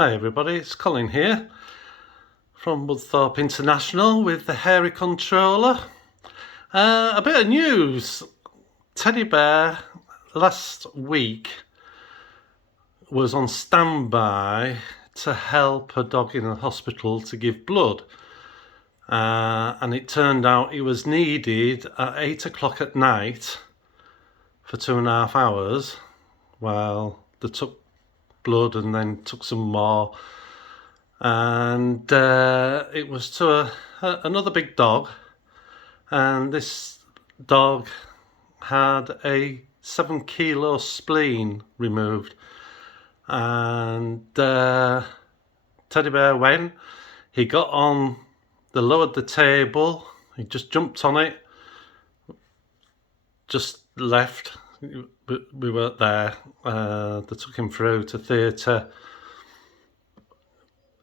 Hi everybody, it's Colin here from Woodthorp International with the hairy controller. A bit of news. Teddy Bear last week was on standby to help a dog in a hospital to give blood. And it turned out he was needed at 8 o'clock at night for 2.5 hours while they took blood and then took some more. And it was to another big dog, and this dog had a 7-kilo spleen removed, and Teddy Bear went, he got on, they lowered the table, he just jumped on it, just left, we weren't there, they took him through to theatre,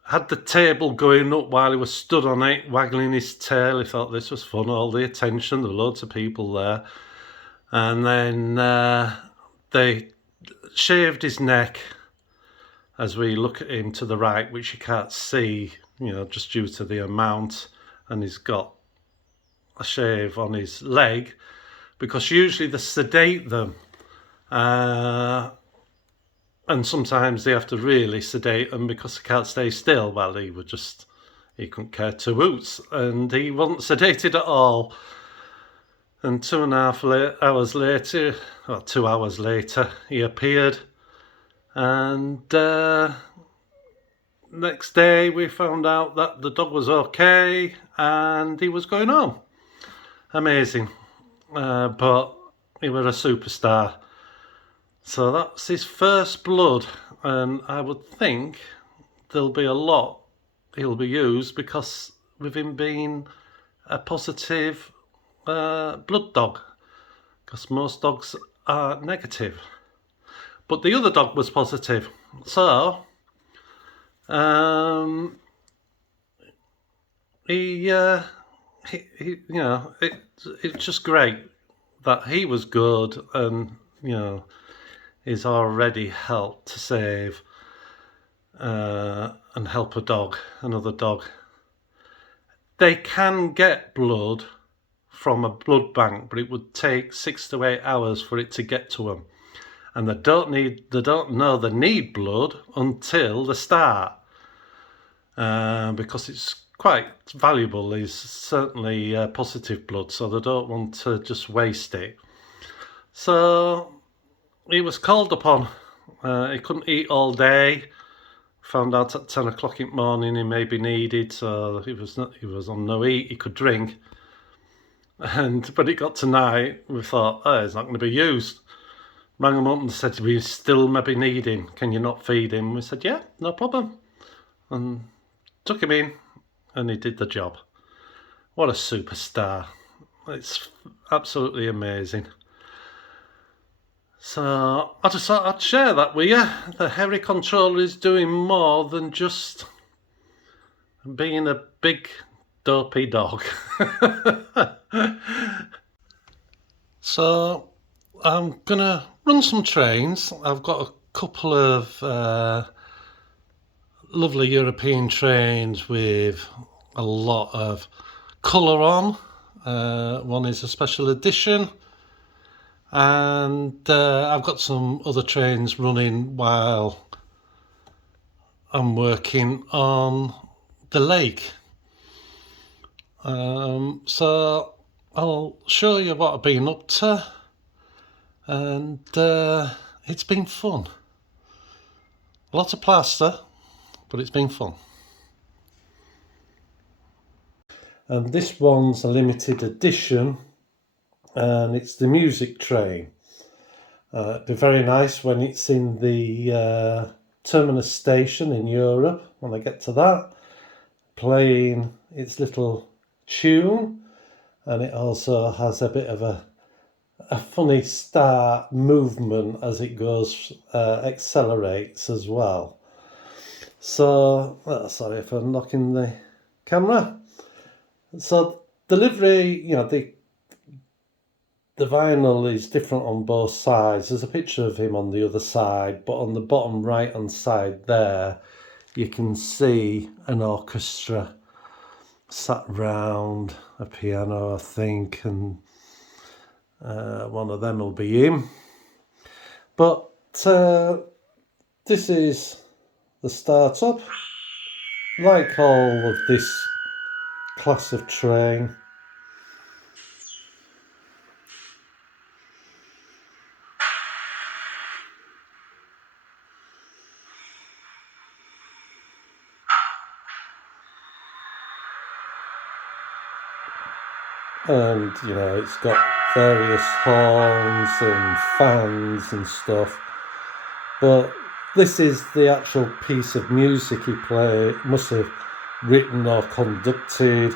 had the table going up while he was stood on it, waggling his tail. He thought this was fun, all the attention, there were loads of people there. And then they shaved his neck as we look at him to the right, which you can't see, just due to the amount. And he's got a shave on his leg, because usually they sedate them. And sometimes they have to really sedate them because they can't stay still. Well, he couldn't care two hoots, and he wasn't sedated at all. And 2.5 hours later, or 2 hours later, he appeared. And next day we found out that the dog was okay and he was going home. Amazing. But he was a superstar. So that's his first blood, and I would think there'll be a lot he'll be used, because with him being a positive blood dog, because most dogs are negative. But the other dog was positive, so it's just great that he was good, and he's already helped to save and help another dog. They can get blood from a blood bank, but it would take 6 to 8 hours for it to get to them. And they don't know they need blood until they start, because it's quite valuable. It's certainly positive blood, so they don't want to just waste it. So he was called upon. He couldn't eat all day. Found out at 10 o'clock in the morning he may be needed, so he was on no eat. He could drink, and when it got to night, we thought, he's not going to be used. Rang him up and said, we still maybe need him. Can you not feed him? We said, yeah, no problem. And took him in, and he did the job. What a superstar. It's absolutely amazing. So I just thought I'd share that with you. The hairy controller is doing more than just being a big dopey dog. So I'm gonna run some trains. I've got a couple of lovely European trains with a lot of colour on. One is a special edition. And I've got some other trains running while I'm working on the lake. So I'll show you what I've been up to, and it's been fun. A lot of plaster, but it's been fun. And this one's a limited edition, and it's the music train. It'd be very nice when it's in the terminus station in Europe, when I get to that, playing its little tune. And it also has a bit of a funny start movement as it goes, accelerates as well. So, sorry for knocking the camera. So delivery, the vinyl is different on both sides. There's a picture of him on the other side, but on the bottom right hand side there, you can see an orchestra sat round a piano, I think, and one of them will be him. But this is the startup. Like all of this class of train, and you know, it's got various horns and fans and stuff, but this is the actual piece of music he must have written or conducted.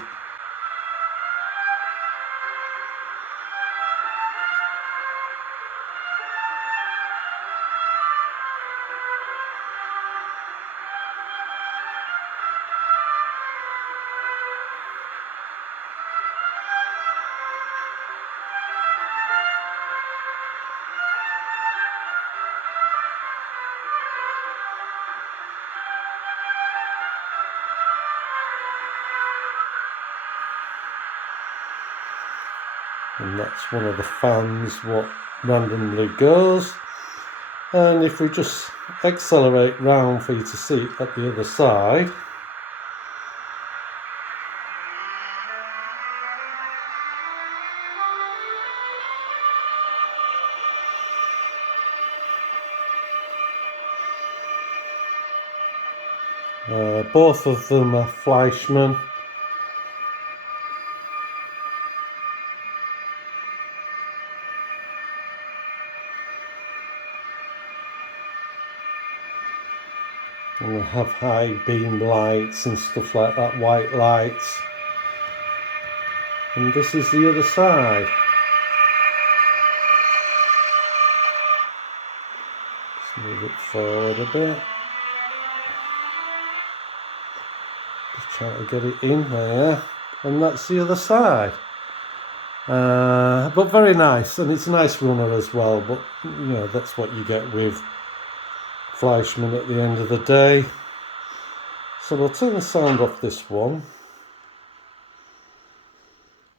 And that's one of the fans what randomly goes. And if we just accelerate round for you to see it at the other side, both of them are Fleischmann. And we have high beam lights and stuff like that, white lights. And this is the other side. Let's move it forward a bit. Just trying to get it in there. And that's the other side. But very nice, and it's a nice runner as well, but you know, that's what you get with Fleischmann at the end of the day. So we'll turn the sound off this one,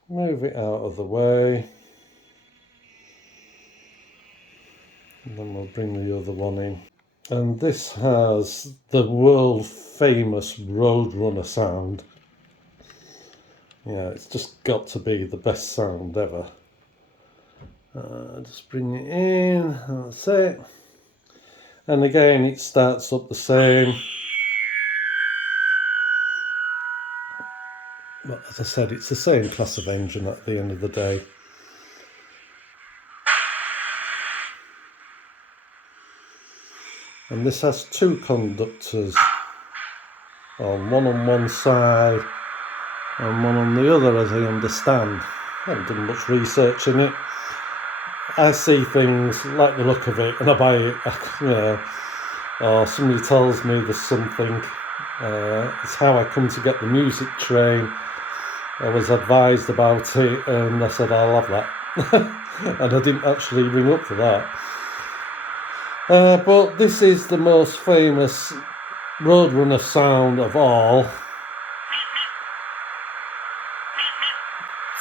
move it out of the way, and then we'll bring the other one in. And this has the world famous Roadrunner sound. Yeah, it's just got to be the best sound ever. Just bring it in, that's it. And again, it starts up the same. But as I said, it's the same class of engine at the end of the day. And this has two conductors, one on one side and one on the other, as I understand. I haven't done much research in it. I see things, like the look of it, and I buy it, you know, or somebody tells me there's something. It's how I come to get the music train. I was advised about it and I said I'll have that. And I didn't actually ring up for that. But this is the most famous Roadrunner sound of all.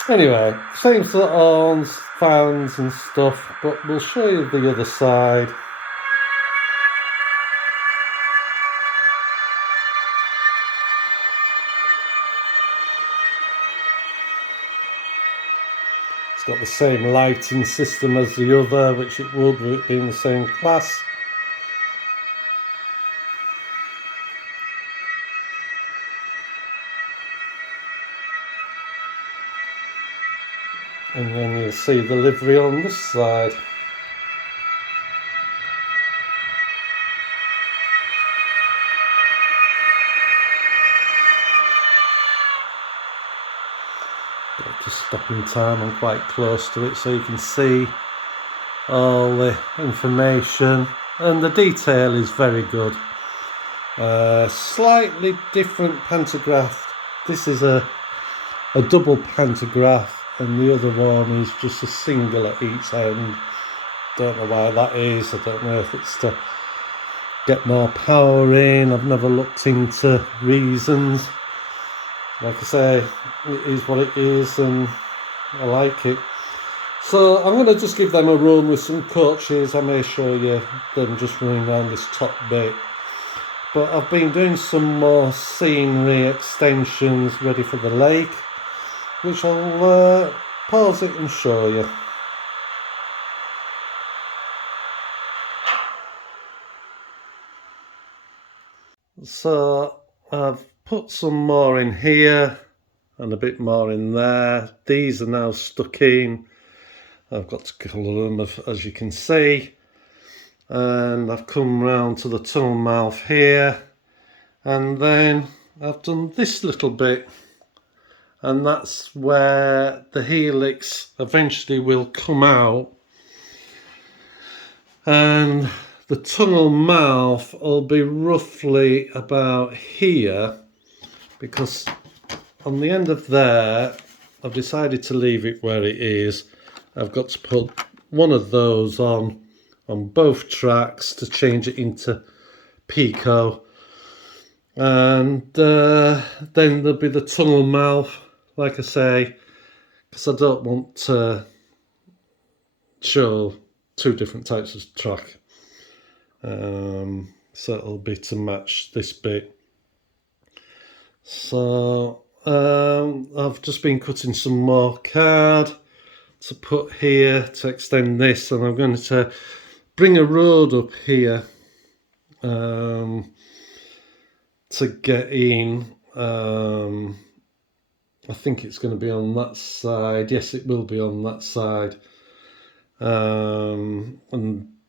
Anyway, same sort of horns, fans and stuff, but we'll show you the other side. It's got the same lighting system as the other, which it would with it being the same class. And then you'll see the livery on this side. Just stop in time, I'm quite close to it so you can see all the information, and the detail is very good. Slightly different pantograph. This is a double pantograph and the other one is just a single at each end. Don't know why that is. I don't know if it's to get more power in. I've never looked into reasons. Like I say, it is what it is and I like it. So I'm going to just give them a run with some coaches. I may show you them just running around this top bit. But I've been doing some more scenery extensions ready for the lake, which I'll pause it and show you. So I've put some more in here and a bit more in there. These are now stuck in. I've got to colour them as you can see. And I've come round to the tunnel mouth here. And then I've done this little bit. And that's where the helix eventually will come out. And the tunnel mouth will be roughly about here, because on the end of there I've decided to leave it where it is. I've got to put one of those on both tracks to change it into Pico, and then there'll be the tunnel mouth, like I say, because I don't want to show two different types of track. So it'll be to match this bit. So I've just been cutting some more card to put here to extend this, and I'm going to bring a road up here to get in. I think it's going to be on that side. Yes, it will be on that side. And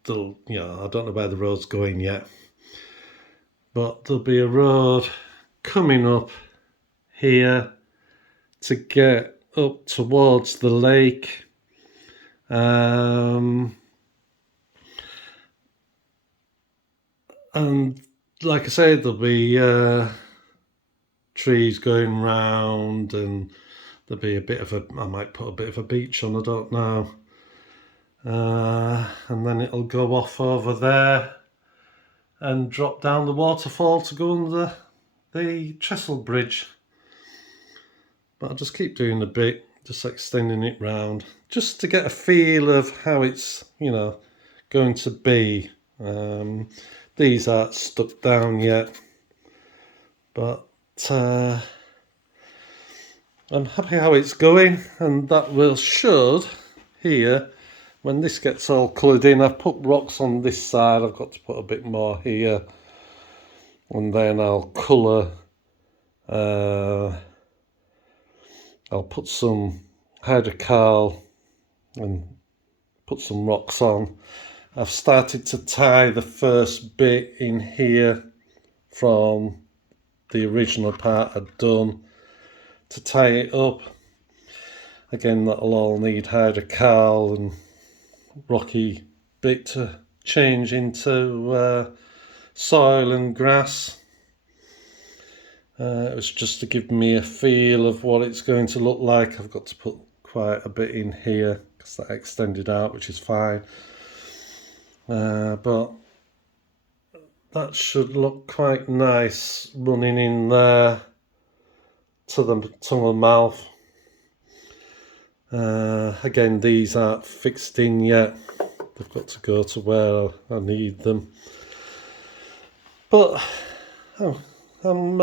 there'll, I don't know where the road's going yet, but there'll be a road coming up here to get up towards the lake. And like I said, there'll be trees going round, and there'll be a bit of I might put a bit of a beach on, I don't know. And then it'll go off over there and drop down the waterfall to go under the trestle bridge. But I'll just keep doing a bit, just extending it round, just to get a feel of how it's, going to be. These aren't stuck down yet, but I'm happy how it's going, and that will should here when this gets all coloured in. I've put rocks on this side, I've got to put a bit more here, and then I'll colour. I'll put some hydrocal and put some rocks on. I've started to tie the first bit in here from the original part I'd done to tie it up. Again, that'll all need hydrocal and rocky bit to change into soil and grass. It was just to give me a feel of what it's going to look like. I've got to put quite a bit in here because that extended out, which is fine. But that should look quite nice running in there to the tunnel mouth. Again, these aren't fixed in yet. They've got to go to where I need them. But I'm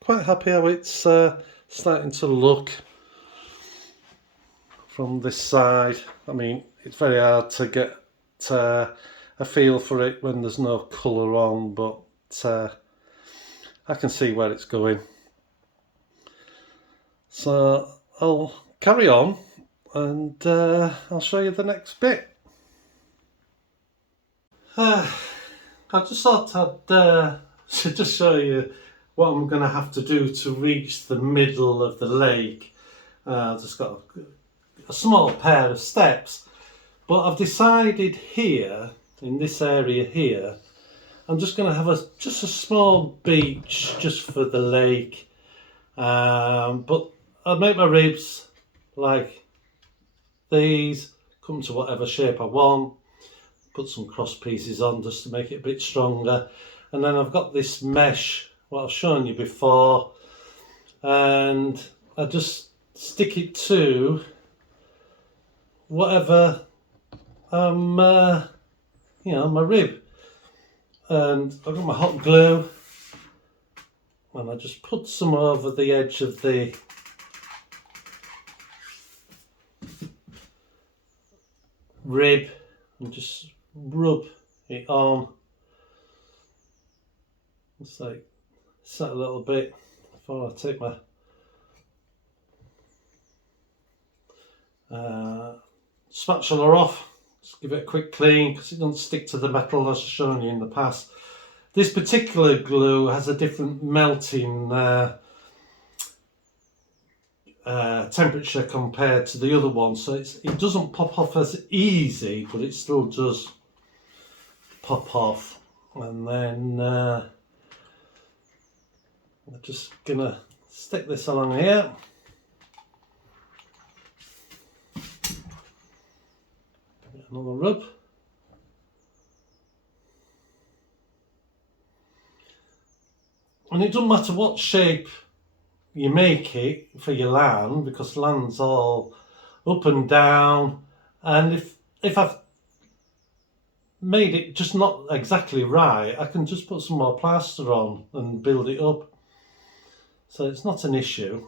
quite happy how it's starting to look from this side. I mean, it's very hard to get a feel for it when there's no colour on, but I can see where it's going. So I'll carry on, and I'll show you the next bit. I just thought I'd just show you what I'm going to have to do to reach the middle of the lake. I've just got a small pair of steps, but I've decided here, in this area here, I'm just going to have just a small beach just for the lake. But I'll make my ribs like these, come to whatever shape I want. put some cross pieces on just to make it a bit stronger. And then I've got this mesh, what I've shown you before, and I just stick it to whatever my rib, and I've got my hot glue, and I just put some over the edge of the rib and just rub it on. It's like set a little bit before I take my spatula off. Just give it a quick clean because it doesn't stick to the metal as I've shown you in the past. This particular glue has a different melting temperature compared to the other one, so it doesn't pop off as easy, but it still does pop off. And then I'm just gonna stick this along here. Another rub. And it doesn't matter what shape you make it for your land, because land's all up and down, and if I've made it just not exactly right, I can just put some more plaster on and build it up, so it's not an issue.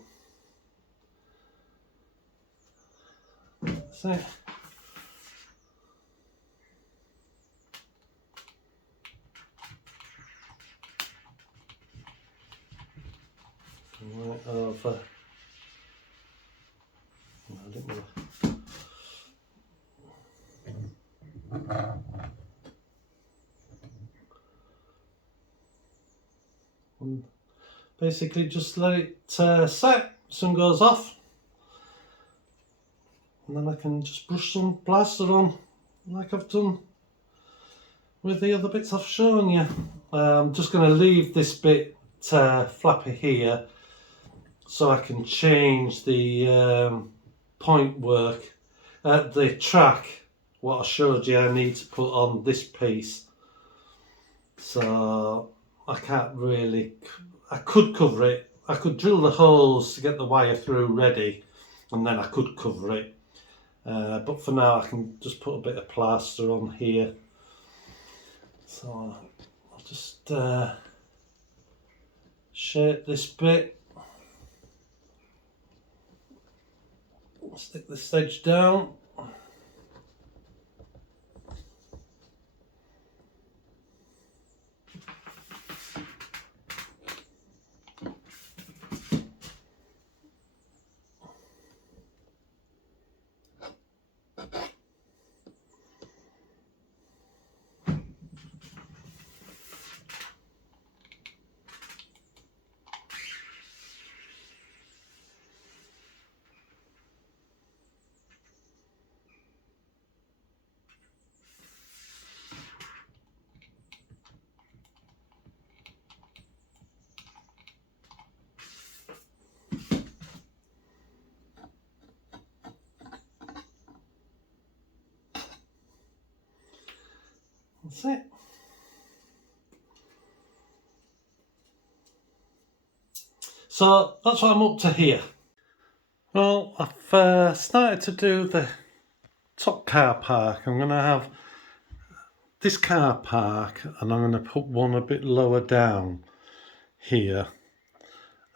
That's it. Right over. No, I didn't know. And basically just let it set, sun goes off, and then I can just brush some plaster on like I've done with the other bits I've shown you. I'm just going to leave this bit flappy here so I can change the point work at the track. What I showed you I need to put on this piece, so I can't really, I could cover it, I could drill the holes to get the wire through ready, and then I could cover it, but for now I can just put a bit of plaster on here. So I'll just shape this bit, stick this edge down, that's it. So that's what I'm up to here. Well, I've started to do the top car park. I'm going to have this car park, and I'm going to put one a bit lower down here,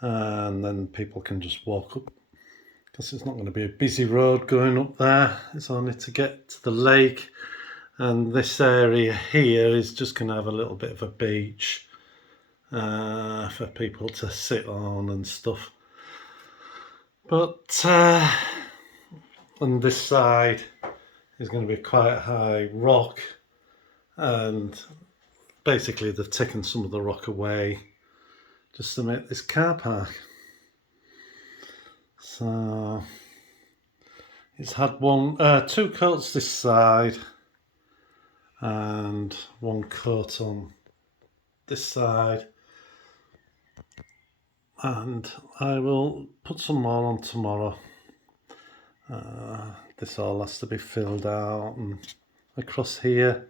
and then people can just walk up, because it's not going to be a busy road going up there. It's only to get to the lake, and this area here is just going to have a little bit of a beach for people to sit on and stuff. But on this side is going to be quite high rock, and basically they've taken some of the rock away just to make this car park. So it's had two coats this side and one coat on this side, and I will put some more on tomorrow. This all has to be filled out, and across here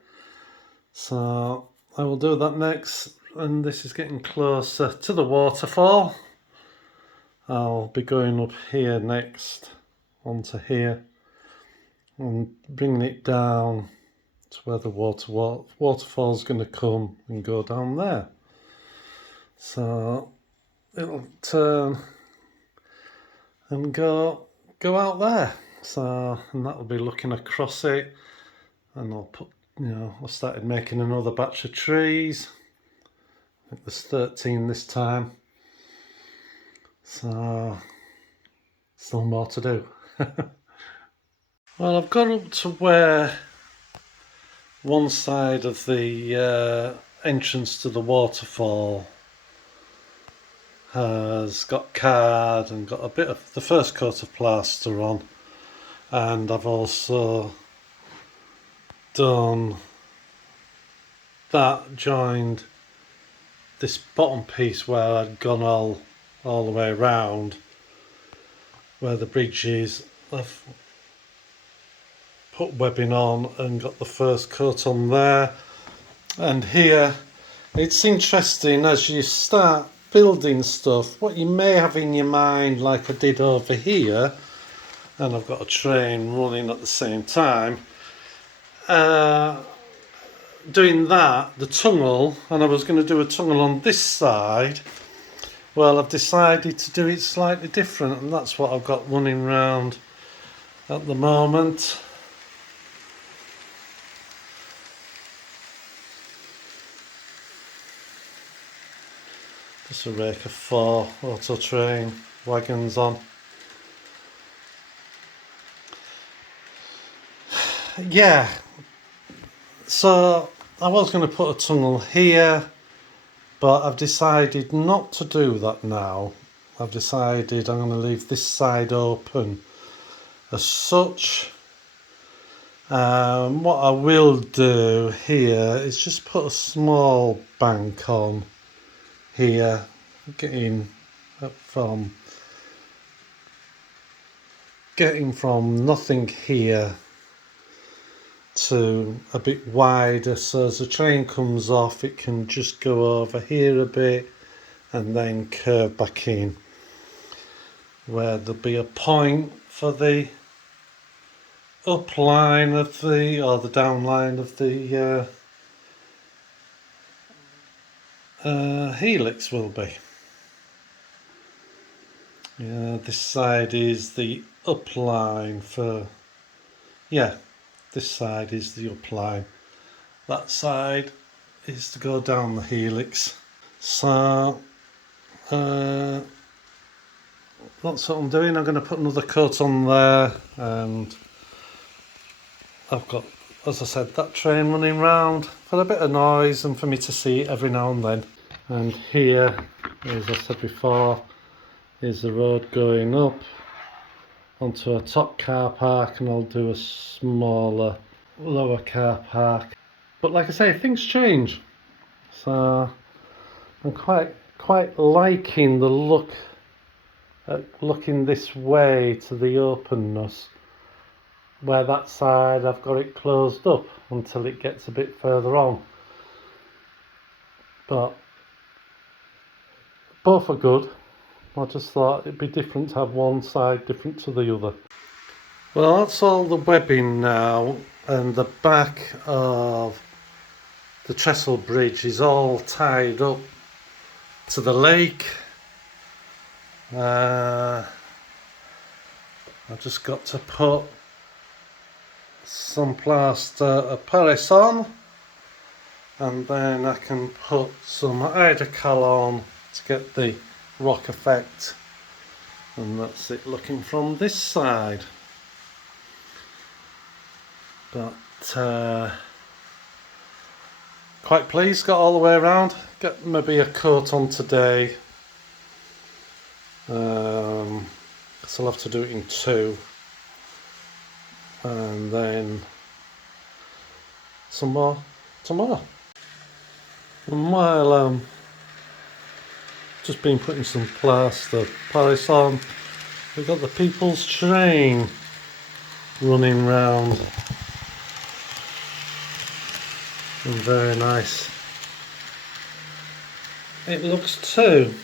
So I will do that next, and this is getting closer to the waterfall. I'll be going up here next, onto here, and bringing it down to where the waterfall's going to come and go down there. So it'll turn and go out there. So, and that'll be looking across it, and I'll put, I started making another batch of trees. I think there's 13 this time. So still more to do. Well, I've got up to where one side of the entrance to the waterfall has got card and got a bit of the first coat of plaster on, and I've also done that, joined this bottom piece where I'd gone all the way around where the bridge is. I've put webbing on and got the first coat on there. And here it's interesting, as you start building stuff, what you may have in your mind, like I did over here, and I've got a train running at the same time, doing that, the tunnel, and I was going to do a tunnel on this side. Well, I've decided to do it slightly different, and that's what I've got running round at the moment. Just a rake of 4 auto train wagons on. Yeah, so I was going to put a tunnel here, but I've decided not to do that now. I've decided I'm going to leave this side open as such. What I will do here is just put a small bank on here, getting from nothing here to a bit wider, so as the train comes off it can just go over here a bit and then curve back in, where there'll be a point for the up line of the, or the down line of the helix will be. Yeah, this side is the up line for, yeah, this side is the up line. That side is to go down the helix. So that's what I'm doing. I'm going to put another coat on there, and I've got, as I said, that train running round for a bit of noise and for me to see it every now and then. And here, as I said before, is the road going up onto a top car park, and I'll do a smaller lower car park. But like I say, things change, so I'm quite liking the look at looking this way to the openness, where that side I've got it closed up until it gets a bit further on. But both are good. I just thought it'd be different to have one side different to the other. Well, that's all the webbing now, and the back of the trestle bridge is all tied up to the lake. I've just got to put some plaster of Paris on, and then I can put some Idacal on to get the rock effect, and that's it looking from this side. But quite pleased, got all the way around. Get maybe a coat on today, because I'll have to do it in 2, and then some more tomorrow. And while just been putting some plaster Paris on, we've got the people's train running round. and very nice it looks too.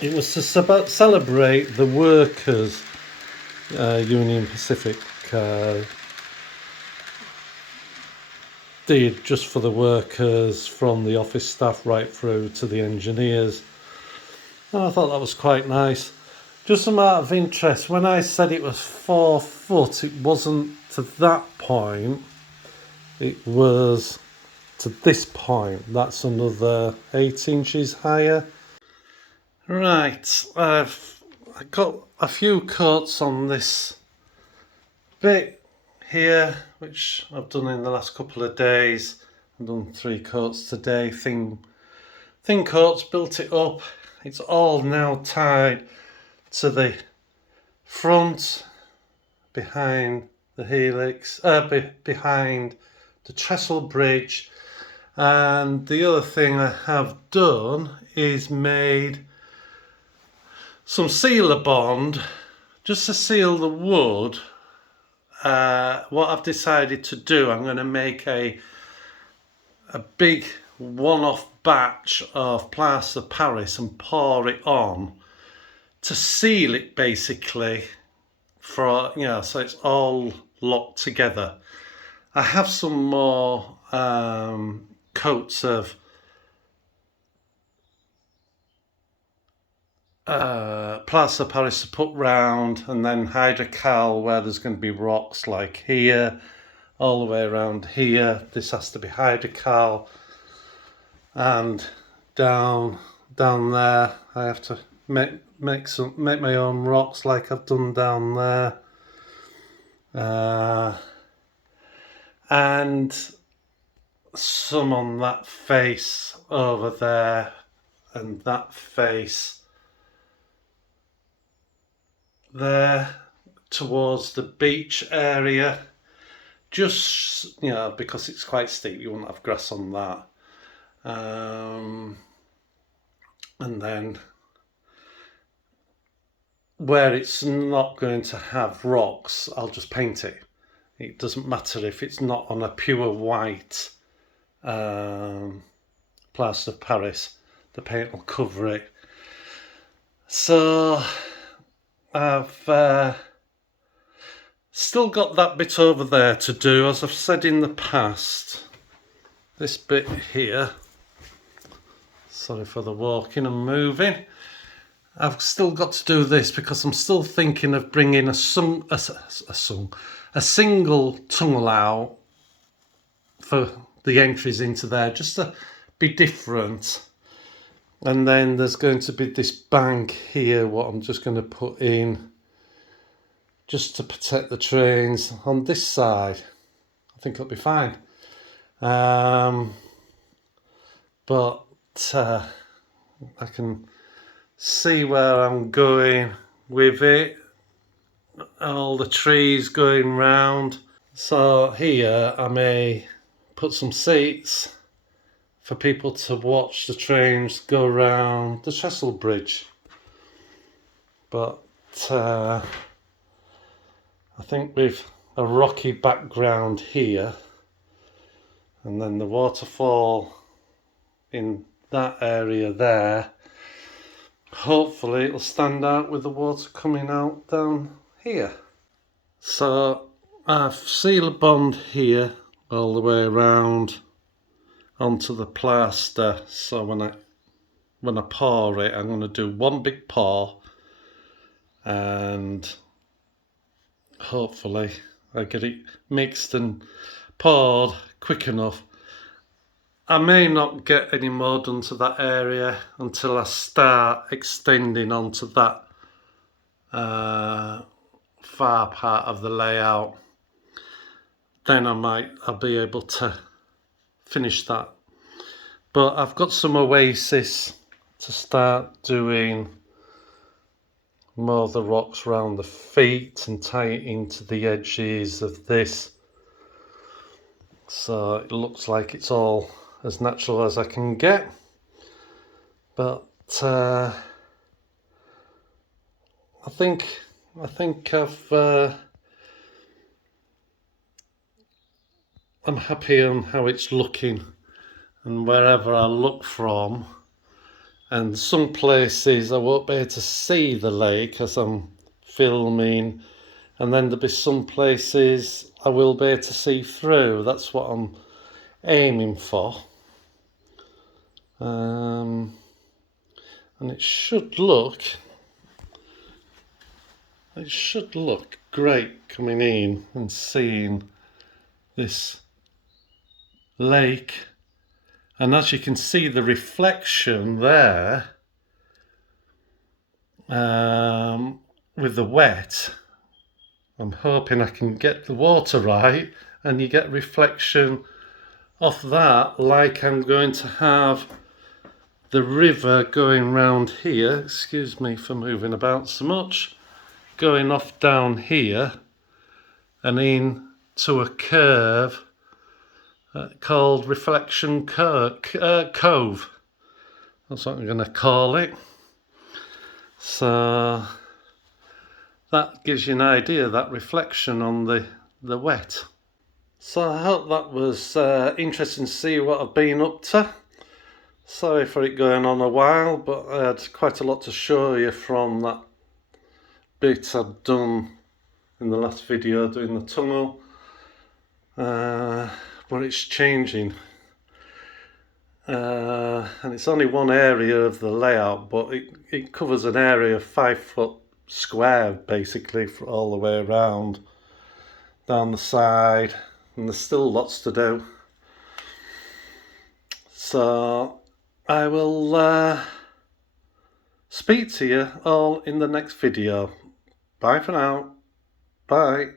It was to celebrate the workers, Union Pacific did just for the workers, from the office staff right through to the engineers. And I thought that was quite nice. Just a matter of interest, when I said it was 4 foot, it wasn't to that point, it was to this point. That's another 8 inches higher. Right, I got a few coats on this bit here, which I've done in the last couple of days. I've done 3 coats today, thin coats, built it up. It's all now tied to the front, behind the helix, behind the trestle bridge. And the other thing I have done is made some sealer bond just to seal the wood. What I've decided to do, I'm going to make a big one-off batch of plaster Paris and pour it on to seal it, basically, for, you know, so it's all locked together. I have some more coats of plaster Paris to put round, and then hydrocal where there's going to be rocks, like here, all the way around here. This has to be hydrocal, and down there I have to make my own rocks, like I've done down there, and some on that face over there, and that face there towards the beach area, just, you know, because it's quite steep, you wouldn't have grass on that. And then where it's not going to have rocks, I'll just paint it. It doesn't matter if it's not on a pure white plaster of Paris, the paint will cover it. So I've still got that bit over there to do, as I've said in the past. This bit here, sorry for the walking and moving, I've still got to do this because I'm still thinking of bringing a single tunnel out for the entries into there, just to be different. And then there's going to be this bank here, what I'm just going to put in just to protect the trains on this side. I think it'll be fine. But I can see where I'm going with it, all the trees going round. So here I may put some seats for people to watch the trains go round the trestle bridge. But I think with a rocky background here, and then the waterfall in that area there, hopefully it'll stand out with the water coming out down here. So I've sealed a bond here all the way around onto the plaster, so when I pour it, I'm going to do one big pour, and hopefully I get it mixed and poured quick enough. I may not get any more done to that area until I start extending onto that far part of the layout. Then I'll be able to finish that. But I've got some oasis to start doing more of the rocks around the feet and tie it into the edges of this, so it looks like it's all as natural as I can get. But I think I've I'm happy on how it's looking and wherever I look from. And some places I won't be able to see the lake as I'm filming, and then there'll be some places I will be able to see through. That's what I'm aiming for. And it should look great coming in and seeing this lake. And as you can see the reflection there, with the wet, I'm hoping I can get the water right and you get reflection off that, like I'm going to have the river going round here. Excuse me for moving about so much. Going off down here and in to a curve called Reflection Cove. That's what I'm going to call it. So that gives you an idea, that reflection on the wet. So I hope that was interesting to see what I've been up to. Sorry for it going on a while, but I had quite a lot to show you from that bit I'd done in the last video doing the tunnel. But it's changing. And it's only one area of the layout, but it covers an area of 5 foot square basically for all the way around, down the side, and there's still lots to do. So I will speak to you all in the next video. Bye for now. Bye.